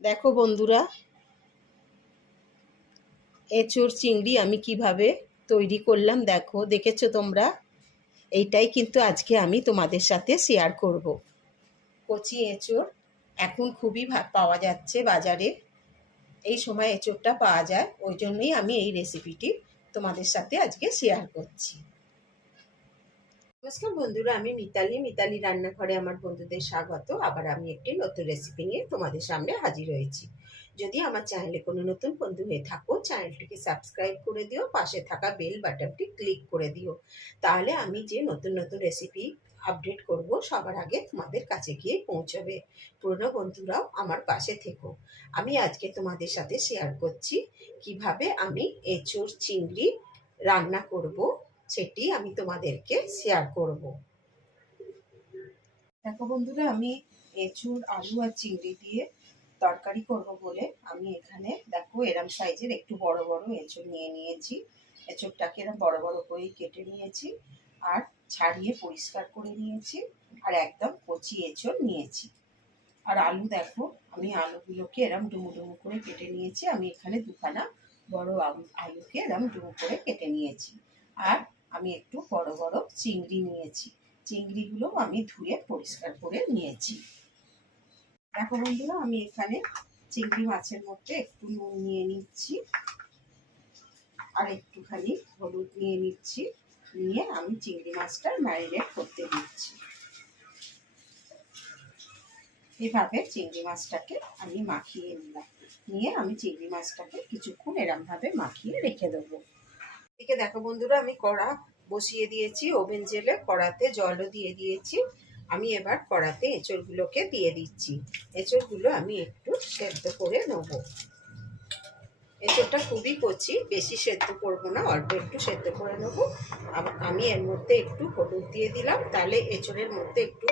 দেখো বন্ধুরা, এঁচোড় চিংড়ি আমি কিভাবে তৈরি করলাম দেখেছো তোমরা। এইটাই কিন্তু আজকে আমি তোমাদের সাথে শেয়ার করব। কচি এঁচোড় এখন খুবই পাওয়া যাচ্ছে বাজারে। এই সময় এঁচোড়টা পাওয়া যায়, ওই জন্যই আমি এই রেসিপিটি তোমাদের সাথে আজকে শেয়ার করছি। নমস্কার বন্ধুরা, আমি মিতালি রান্নাঘরে আমার বন্ধুদের স্বাগত। আবার আমি একটি নতুন রেসিপি নিয়ে তোমাদের সামনে হাজির হয়েছি। যদি আমার চ্যানেলে কোনো নতুন বন্ধু হয়ে থাকো, চ্যানেলটিকে সাবস্ক্রাইব করে দিও, পাশে থাকা বেল বাটনটি ক্লিক করে দিও। তাহলে আমি যে নতুন নতুন রেসিপি আপডেট করব সবার আগে তোমাদের কাছে গিয়ে পৌঁছবে। পুরনো বন্ধুরাও আমার পাশে থেকো। আমি আজকে তোমাদের সাথে শেয়ার করছি কিভাবে আমি এঁচোড় চিংড়ি রান্না করব, সেটি আমি তোমাদেরকে শেয়ার করব। দেখো বন্ধুরা, আমি এঁচোড় আলু আর চিংড়ি দিয়ে তরকারি করব বলে আমি এখানে দেখো এরম সাইজের একটু বড় বড় এঁচোড় নিয়ে নিয়েছি। এঁচোড়টাকে এরম বড় বড় করে কেটে নিয়েছি আর ছাড়িয়ে পরিষ্কার করে নিয়েছি। আর একদম কচি এঁচোড় নিয়েছি। আর আলু দেখো, আমি আলুগুলোকে এরম ডুমু ডুমু করে কেটে নিয়েছি। আমি এখানে দুখানা বড় আলুকে এরম ডুমু করে কেটে নিয়েছি। আর আমি একটু বড় বড় চিংড়ি নিয়েছি। চিংড়িগুলো আমি ধুয়ে পরিষ্কার করে নিয়েছি। দেখো বন্ধুরা, আমি এখানে চিংড়ি মাছের মধ্যে একটু নুন নিয়ে নিচ্ছি আর একটুখানি হলুদ নিয়ে নিচ্ছি। নিয়ে আমি চিংড়ি মাছটা ম্যারিনেট করতে দিচ্ছি। এভাবে চিংড়ি মাছটাকে আমি মাখিয়ে নিলাম। নিয়ে আমি চিংড়ি মাছটাকে কিছুক্ষণ এরমভাবে মাখিয়ে রেখে দেবো। এদিকে দেখো বন্ধুরা, আমি কড়া বসিয়ে দিয়েছি ওভেন জেলে, কড়াতে জলও দিয়ে দিয়েছি। আমি এবার কড়াতে এঁচোড়গুলোকে দিয়ে দিচ্ছি। এঁচোড়গুলো আমি একটু সেদ্ধ করে নেবো। এঁচোড়টা খুবই কচি, বেশি সেদ্ধ করবো না, অল্প একটু সেদ্ধ করে নেবো। আমি এর মধ্যে একটু হলুদ দিয়ে দিলাম, তাহলে এঁচোড়ের মধ্যে একটু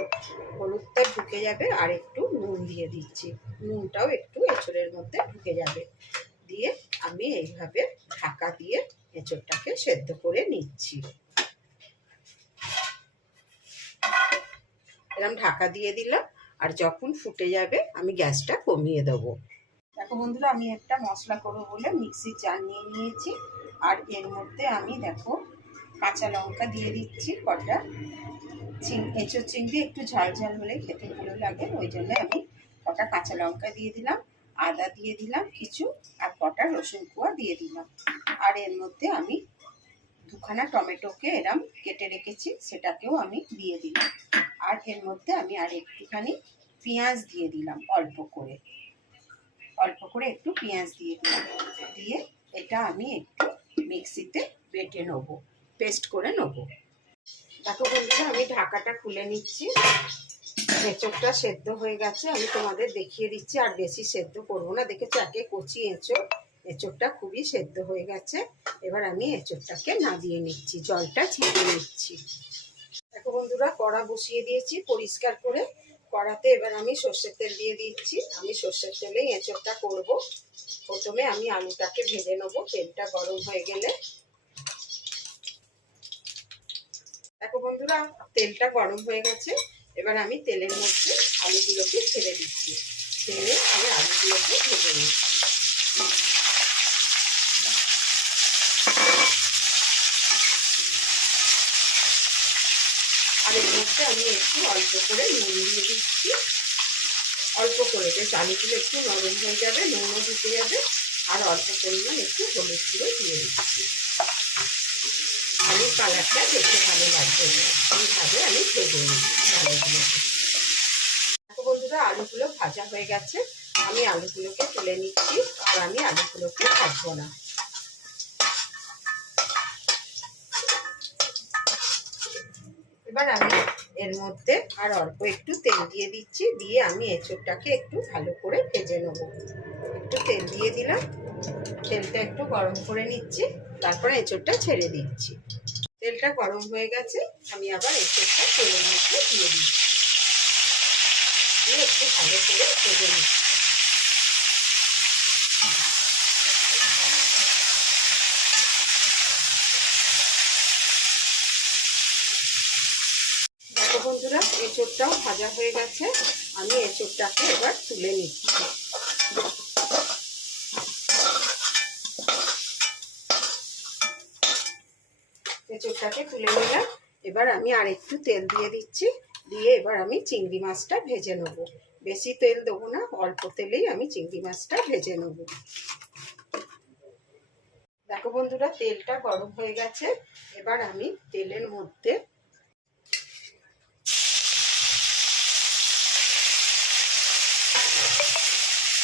হলুদটা ঢুকে যাবে। আর একটু নুন দিয়ে দিচ্ছি, নুনটাও একটু এঁচোড়ের মধ্যে ঢুকে যাবে। দিয়ে আমি এইভাবে ঢাকা দিয়ে এঁচোড়টাকে সেদ্ধ করে নিচ্ছি। এরকম ঢাকা দিয়ে দিলাম, আর যখন ফুটে যাবে আমি গ্যাসটা কমিয়ে দেবো। দেখো বন্ধুরা, আমি একটা মশলা করবো বলে মিক্সির জার নিয়ে নিয়েছি। আর এর মধ্যে আমি দেখো কাঁচা লঙ্কা দিয়ে দিচ্ছি কটা। এঁচোড় চিংড়ি একটু ঝাল ঝাল হলে খেতে ভালো লাগে, ওই জন্য আমি কটা কাঁচা লঙ্কা দিয়ে দিলাম, আদা দিয়ে দিলাম কিছু, আর কটা রসুন কোয়া দিয়ে দিলাম। আর এর মধ্যে আমি দুখানা টমেটোকে এরম কেটে রেখেছি, সেটাকেও আমি দিয়ে দিলাম। আর এর মধ্যে আমি আর একটুখানি পেঁয়াজ দিয়ে দিলাম, অল্প করে একটু পেঁয়াজ দিয়ে দিলাম। দিয়ে এটা আমি একটু মিক্সিতে বেটে নেবো, পেস্ট করে নেবো। দেখো বন্ধুরা, আমি ঢাকাটা খুলে নিচ্ছি। এঁচোড়টা সেদ্ধ হয়ে গেছে, আমি তোমাদের দেখিয়ে দিচ্ছি। আর বেশি সেদ্ধ করবো না, দেখেছো একে কচি এঁচোড়, এঁচোড়টা খুবই সেদ্ধ হয়ে গেছে। এবার আমি এঁচোড়টাকে নামিয়ে নিচ্ছি, জলটা ছেঁকে নিচ্ছি। দেখো বন্ধুরা, কড়া বসিয়ে দিয়েছি পরিষ্কার করে। কড়াতে এবার আমি সর্ষের তেল দিয়ে দিচ্ছি। আমি সর্ষের তেলেই এঁচোড়টা করবো। প্রথমে আমি আলুটাকে ভেজে নেবো, তেলটা গরম হয়ে গেলে। দেখো বন্ধুরা, তেলটা গরম হয়ে গেছে। এবার আমি তেলের মধ্যে আলুগুলোকে ছেড়ে দিচ্ছি। ছেড়ে আমি আলুগুলোকে ভেজে নিচ্ছি। আর এর মধ্যে আমি একটু অল্প করে নুন দিয়ে দিচ্ছি, অল্প করে, বেশ আলুগুলো একটু নরম হয়ে যাবে, নুনও ঢুকে যাবে। আর অল্প পরিমাণ একটু হলুদ গুঁড়ো দিয়ে দিচ্ছি। আলুর কালারটা দেখতে ভালো লাগবে, এইভাবে আমি ভেজে নিচ্ছি আলুগুলোকে। দেখো বন্ধুরা, আলুগুলো ভাজা হয়ে গেছে, আমি আলুগুলোকে তুলে নিচ্ছি। আর আমি আলুগুলোকে ভাজবো না। এবার আমি এর মধ্যে আর অল্প একটু তেল দিয়ে দিচ্ছি। দিয়ে আমি এঁচোড়টাকে একটু ভালো করে ভেজে নেবো। একটু তেল দিয়ে দিলাম, তেলটা একটু গরম করে নিচ্ছি, তারপরে এঁচোড়টা ছেড়ে দিচ্ছি। তেলটা গরম হয়ে গেছে, আমি আবার এঁচোড়টা তেলের মধ্যে দিয়ে দিচ্ছি। দিয়ে একটু ভালো করে ভেজে নিচ্ছি। দেখো বন্ধুরা, এঁচোড়টাও ভাজা হয়ে গেছে, আমি এঁচোড়টাকে এবার তুলে নিচ্ছি। তেলটাকে তুলে নিলাম। এবার আমি আর একটু তেল দিয়ে দিচ্ছি, দিয়ে এবার আমি চিংড়ি মাছটা ভেজে নেবো। বেশি তেল দেবো না, অল্প তেলেই আমি চিংড়ি মাছটা ভেজে নেবো। দেখো বন্ধুরা, তেলটা গরম হয়ে গেছে। এবার আমি তেলের মধ্যে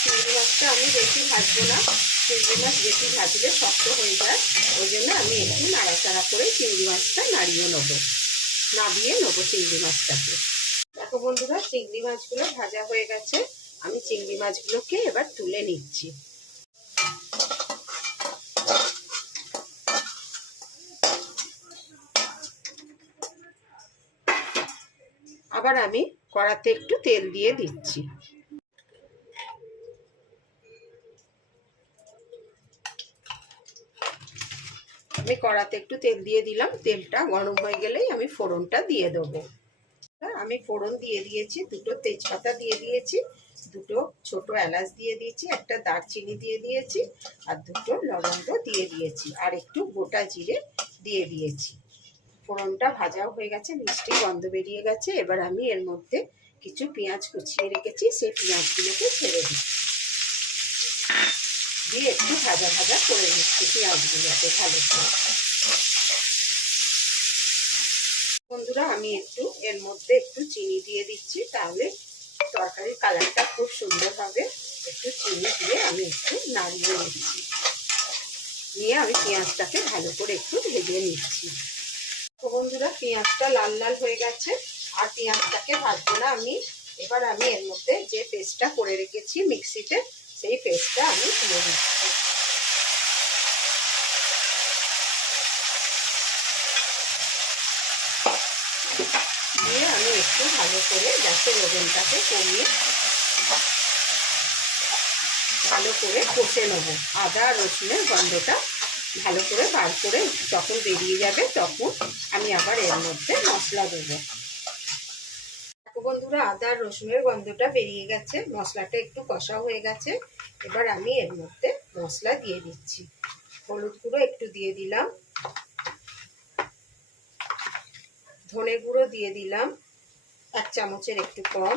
চিংড়ি মাছটা আমি বেশি ভাজবো না, চিংড়ি মাছ বেশি ভাজলে শক্ত হয়ে যায়। ওই জন্য আমি একটু নাড়াচাড়া করে চিংড়ি মাছটা নাড়িয়ে নেবো, নাবিয়ে নেবো চিংড়ি মাছটাকে। দেখো বন্ধুরা, চিংড়ি মাছগুলো ভাজা হয়ে গেছে। আমি চিংড়ি মাছগুলোকে এবার তুলে নিচ্ছি। আবার আমি কড়াতে একটু তেল দিয়ে দিচ্ছি। আমি কড়াতে একটু তেল দিয়ে দিলাম। তেলটা গরম হয়ে গেলেই আমি ফোড়নটা দিয়ে দেবো। আমি ফোড়ন দিয়ে দিয়েছি, দুটো তেজপাতা দিয়ে দিয়েছি, দুটো ছোট এলাচ দিয়ে দিয়েছি, একটা দারচিনি দিয়ে দিয়েছি, আর দুটো লবঙ্গ দিয়ে দিয়েছি, আর একটু গোটা জিরে দিয়ে দিয়েছি। ফোড়নটা ভাজাও হয়ে গেছে, মিষ্টি গন্ধ বেরিয়ে গেছে। এবার আমি এর মধ্যে কিছু পেঁয়াজ কুচিয়ে রেখেছি, সেই পেঁয়াজগুলোকে ছেড়ে দিচ্ছি, দিয়ে একটু ভাজা ভাজা করে নিচ্ছি পেঁয়াজগুলোকে ভালো করে। বন্ধুরা, আমি একটু এর মধ্যে একটু চিনি দিয়ে দিচ্ছি, তাহলে তরকারির কালারটা খুব সুন্দর হবে। একটু চিনি দিয়ে আমি একটু নাড়িয়ে নিচ্ছি, নিয়ে আমি পেঁয়াজটাকে ভালো করে একটু ভেজে নিচ্ছি। তো বন্ধুরা, পেঁয়াজটা লাল লাল হয়ে গেছে, আর পেঁয়াজটাকে ভাজবো না আমি। এবার আমি এর মধ্যে যে পেস্টটা করে রেখেছি মিক্সিতে, সেই পেস্টটা আমি দিয়ে দিচ্ছি। দিয়ে আমি একটু ভালো করে গ্যাসের ওভেনটাকে কমিয়ে ভালো করে কষে নেবো। আদা রসুনের গন্ধটা ভালো করে বার করে যখন বেরিয়ে যাবে, তখন আমি আবার এর মধ্যে মশলা দেবো। বন্ধুরা, আদা রসুনের গন্ধটা বেরিয়ে গেছে, মশলাটা একটু কষা হয়ে গেছে। এবার আমি এর মধ্যে মশলা দিয়ে দিচ্ছি। হলুদ গুঁড়ো একটু দিয়ে দিলাম, ধনে গুঁড়ো দিয়ে দিলাম 1 চামচের একটু কম,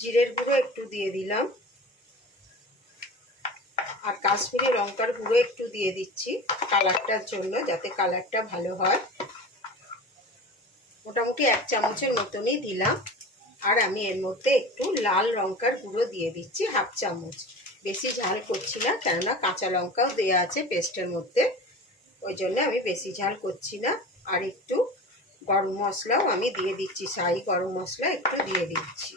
জিরের গুঁড়ো একটু দিয়ে দিলাম, আর কাশ্মীরি লঙ্কার গুঁড়ো একটু দিয়ে দিচ্ছি কালারটার জন্য, যাতে কালারটা ভালো হয়। মোটামুটি 1 চামচের মতনই দিলাম। আর আমি এর মধ্যে একটু লাল লঙ্কার গুঁড়ো দিয়ে দিচ্ছি 1/2 চামচ। বেশি ঝাল করছি না, কেননা কাঁচা লঙ্কাও দেওয়া আছে পেস্টের মধ্যে, ওই জন্য আমি বেশি ঝাল করছি না। আর একটু গরম মশলাও আমি দিয়ে দিচ্ছি, শাহি গরম মশলা একটু দিয়ে দিচ্ছি,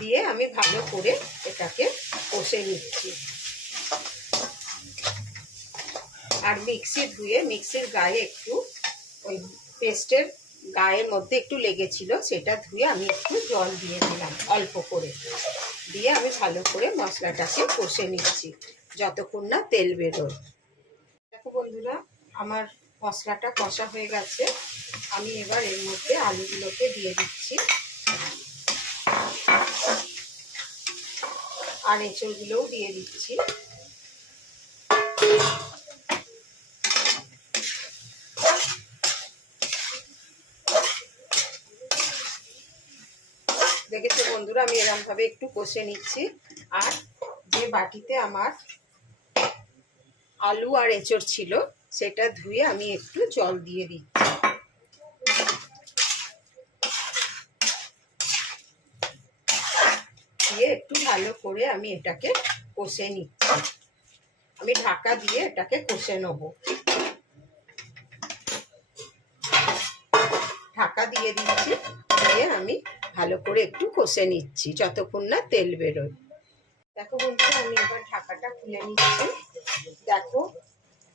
দিয়ে আমি ভালো করে এটাকে কষে নিচ্ছি। আর মিক্সি ধুয়ে মিক্সির গায়ে একটু ওই পেস্টের গায়ের মধ্যে একটু লেগেছিল, সেটা ধুয়ে আমি একটু জল দিয়ে দিলাম অল্প করে, দিয়ে আমি ভালো করে মশলাটাকে কষে নিচ্ছি যতক্ষণ না তেল বেরোয়। দেখো বন্ধুরা, আমার মশলাটা কষা হয়ে গেছে। আমি এবার এর মধ্যে আলুগুলোকে দিয়ে দিচ্ছি, আর এঁচড়গুলোও দিয়ে দিচ্ছি। দেখেছো বন্ধুরা, আমি এরকমভাবে একটু কষে নিচ্ছি। আর যে বাটিতে আমার আলু আর এঁচড় ছিল, সেটা ধুয়ে আমি একটু জল দিয়ে দিচ্ছি, দিয়ে একটু ভালো করে আমি এটাকে কষে নিচ্ছি। আমি ঢাকা দিয়ে এটাকে কষে নেব। ঢাকা দিয়ে দিচ্ছি, দিয়ে আমি ভালো করে একটু কষে নিচ্ছি যতক্ষণ না তেল বেরোয়। দেখো বন্ধুরা, আমি এবার ঢাকাটা খুলে নিচ্ছি। দেখো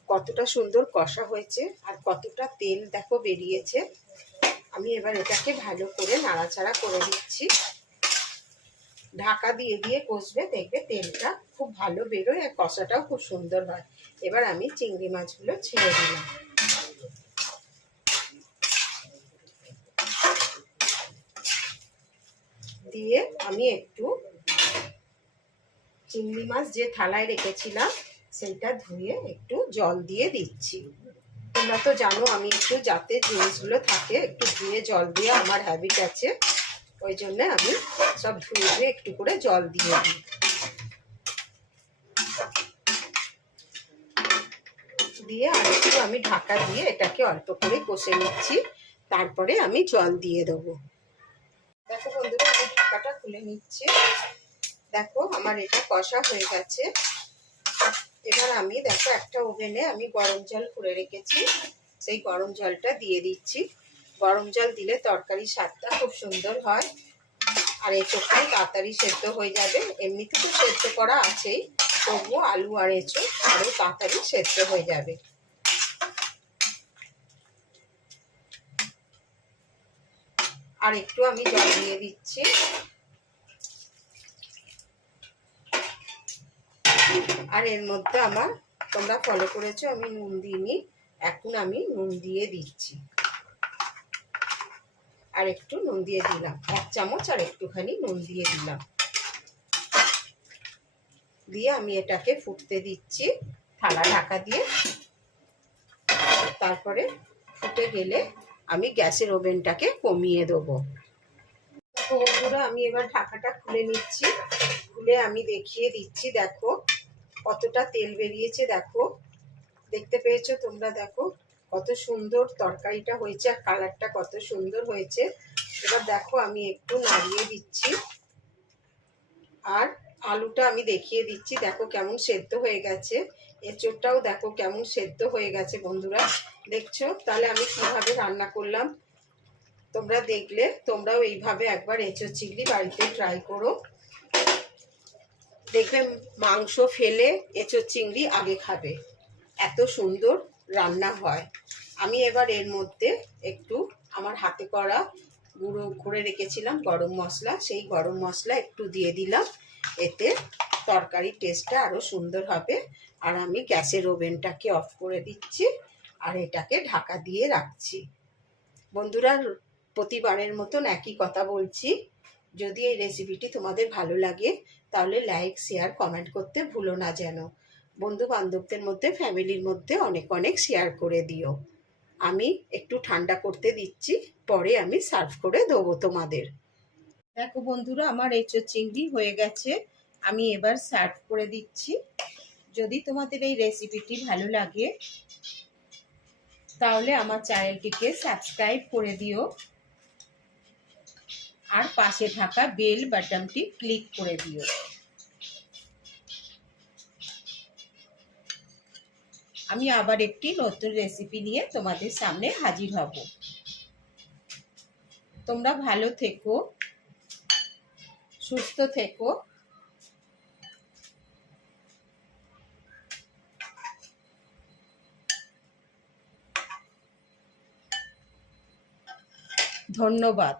কতটা সুন্দর কষা হয়েছে, আর কতটা তেল দেখো বেরিয়েছে। আমি এবার এটাকে ভালো করে নাড়াচাড়া করে দিচ্ছি। ঢাকা দিয়ে দিয়ে কষবে, দেখবে তেলটা খুব ভালো বেরোয়, আর কষাটাও খুব সুন্দর হয়। এবার আমি চিংড়ি মাছগুলো ছেড়ে দিলাম, দিয়ে আমি একটু চিংড়ি মাছ যে থালায় রেখেছিলাম সেইটা ধুয়ে একটু জল দিয়ে দিচ্ছি। তোমরা তো জানো আমি একটু যাতে জিনিসগুলো থাকে একটু ধুয়ে জল দিয়ে আমার হ্যাবিট আছে, ওই জন্য আমি সব ধুয়ে ধুয়ে একটু করে জল দিয়ে দিই। দিয়ে আর একটু আমি ঢাকা দিয়ে এটাকে অল্প করে কষে নিচ্ছি, তারপরে আমি জল দিয়ে দেবো। দেখো বন্ধুরা, আমি ঢাকাটা খুলে নিচ্ছি। দেখো আমার এটা কষা হয়ে গেছে। এবার আমি দেখো একটা ওভেনে আমি গরম জল করে রেখেছি, সেই গরম জলটা দিয়ে দিচ্ছি। গরম জল দিলে তরকারির স্বাদটা খুব সুন্দর হয়, আর এঁচোড়টাও তাড়াতাড়ি সেদ্ধ হয়ে যাবে। এমনিতে তো সেদ্ধ করা আছেই, তবুও আলু আর এঁচোড় আরও তাড়াতাড়ি সেদ্ধ হয়ে যাবে। আর একটু আমি জল দিয়ে দিচ্ছি। আর এর মধ্যে আমার, তোমরা ফলো করেছো আমি নুন দিইনি, এখন আমি নুন দিয়ে দিচ্ছি। আর একটু নুন দিয়ে দিলাম, 1 চামচ আর একটুখানি নুন দিয়ে দিলাম। দিয়ে আমি এটাকে ফুটতে দিচ্ছি থালা ঢাকা দিয়ে। তারপরে ফুটে গেলে আমি গ্যাসের ওভেনটাকে কমিয়ে দেবো। বন্ধুরা, আমি এবার ঢাকাটা খুলে নিচ্ছি। খুলে আমি দেখিয়ে দিচ্ছি, দেখো কতটা তেল বেরিয়েছে। দেখো, দেখতে পেয়েছো তোমরা? দেখো কত সুন্দর তরকারিটা হয়েছে আর কালারটা কত সুন্দর হয়েছে। এবার দেখো আমি একটু নাড়িয়ে দিচ্ছি, আর আলুটা আমি দেখিয়ে দিচ্ছি। দেখো কেমন সেদ্ধ হয়ে গেছে, এঁচোড়টাও দেখো কেমন সেদ্ধ হয়ে গেছে। বন্ধুরা দেখছো? তাহলে আমি কিভাবে রান্না করলাম তোমরা দেখলে তোমরাও এইভাবে একবার এঁচোড় চিংড়ি বাড়িতে ট্রাই করো, দেখবে মাংস ফেলে এঁচোড় চিংড়ি আগে খাবে, এত সুন্দর রান্না হয়। আমি এবার এর মধ্যে একটু আমার হাতে করা গুঁড়ো করে রেখেছিলাম গরম মশলা, সেই গরম মশলা একটু দিয়ে দিলাম। এতে তরকারির টেস্টটা আরও সুন্দর হবে। আর আমি গ্যাসের ওভেনটাকে অফ করে দিচ্ছি আর এটাকে ঢাকা দিয়ে রাখছি। বন্ধুরা, প্রতিবারের মতন একই কথা বলছি, যদি এই রেসিপিটি তোমাদের ভালো লাগে তাহলে লাইক, শেয়ার, কমেন্ট করতে ভুলো না যেন। বন্ধু বান্ধবদের মধ্যে, ফ্যামিলির মধ্যে অনেক অনেক শেয়ার করে দিও। আমি একটু ঠান্ডা করতে দিচ্ছি, পরে আমি সার্ভ করে দেবো তোমাদের। দেখো বন্ধুরা, আমার এঁচোড় চিংড়ি হয়ে গেছে, আমি এবার সার্ভ করে দিচ্ছি। যদি তোমাদের এই রেসিপিটি ভালো লাগে তাহলে আমার চ্যানেলটিকে সাবস্ক্রাইব করে দিও, আর পাশে থাকা বেল বাটনটি ক্লিক করে দিও। আমি আবার একটি নতুন রেসিপি নিয়ে তোমাদের সামনে হাজির হব। তোমরা ভালো থেকো, সুস্থ থেকো। ধন্যবাদ।